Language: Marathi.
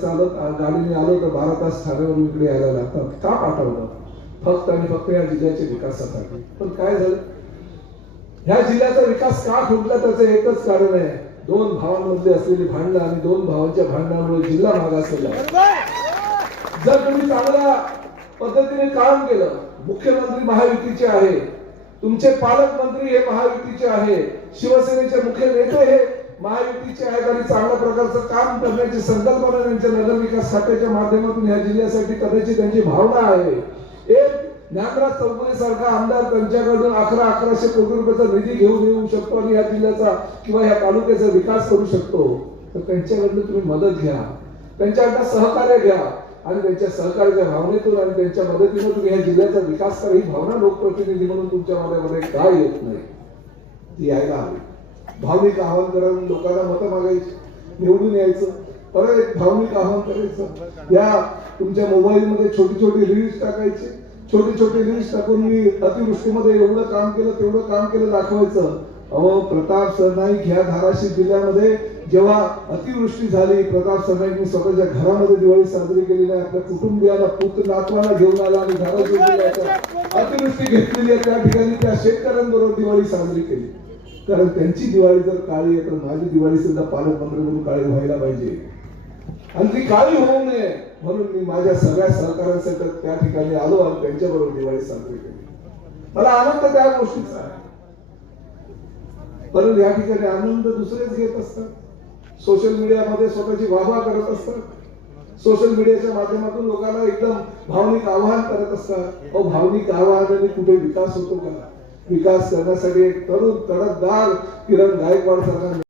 चालत गाडीने आलो तर 12 तास ठाण्यावरून इकडे यायला लागतात. का पाठवलं? फक्त आणि फक्त या जिल्ह्याच्या विकासासाठी. पण काय झालं, ह्या जिल्ह्याचा विकास का खुंटला त्याचं एकच कारण आहे, दोन भावांमध्ये असलेली भांडणं आणि दोन भावांच्या भांडणामुळे जिल्हा मागासलेला. जर तुम्ही चांगल्या पद्धतीने काम केलं, मुख्यमंत्री महायुतीचे आहे, तुमचे पालकमंत्री हे महायुतीचे आहे, शिवसेनेचे मुख्य नेते हे महायुतीचे आहेत आणि चांगल्या प्रकारचं काम करण्याची संकल्पना त्यांच्या नगरविकास खात्याच्या माध्यमातून या जिल्ह्यासाठी करण्याची त्यांची भावना आहे. एक ज्ञानराज चौगुले सारखा आमदार त्यांच्याकडून 1100 कोटी रुपयाचा निधी घेऊन येऊ शकतो आणि या जिल्ह्याचा किंवा या तालुक्याचा विकास करू शकतो. तर त्यांच्याकडून तुम्ही मदत घ्या, त्यांच्याकडनं सहकार्य घ्या आणि त्यांच्या सहकार्याच्या भावनेतून आणि त्यांच्या मदतीने तुम्ही या जिल्ह्याचा विकास करा. ही भावना लोकप्रतिनिधी म्हणून तुमच्या मनामध्ये काय येत नाही, ती यायला हवी. भावनिक आवाहन करून लोकांना मतं मागायची, निवडून यायचं, परत एक भावनिक आवाहन करायचं. या तुमच्या मोबाईल मध्ये छोटी छोटी रील्स टाकायची, छोटी छोटी रील्स टाकून मी अतिवृष्टीमध्ये एवढं काम केलं तेवढं काम केलं दाखवायचं. अहो, प्रताप सरनाईक ह्या धाराशिव जिल्ह्यामध्ये जेव्हा अतिवृष्टी झाली, प्रताप सरनाईकने स्वतःच्या घरामध्ये दिवाळी साजरी केली नाही, आपल्या कुटुंबियाला पुत्र नातवाला घेऊन आला आणि धाराशिव जिल्ह्याच्या अतिवृष्टी घेतलेली आहे त्या ठिकाणी त्या शेतकऱ्यांबरोबर दिवाळी साजरी केली. कारण त्यांची दिवाळी जर काळी आहे तर माझी दिवाळी सुद्धा पालकमंत्री म्हणून काळी व्हायला पाहिजे आणि ती काळी होऊ नये म्हणून मी माझ्या सगळ्या सहकाऱ्यांसाठी त्या ठिकाणी आलो आणि त्यांच्याबरोबर दिवाळी साजरी केली. मला आनंद त्या गोष्टीचा आहे. परंतु या ठिकाणी आनंद दुसरेच घेत असतात, सोशल मीडियामध्ये स्वतःची वाहवा करत असतात, सोशल मीडियाच्या माध्यमातून लोकांना एकदम भावनिक आवाहन करत असतात. भावनिक आवाहनाने कुठे विकास होतो का? विकास करण्यासाठी एक तरुण तडकदार किरण गायकवाड सारखा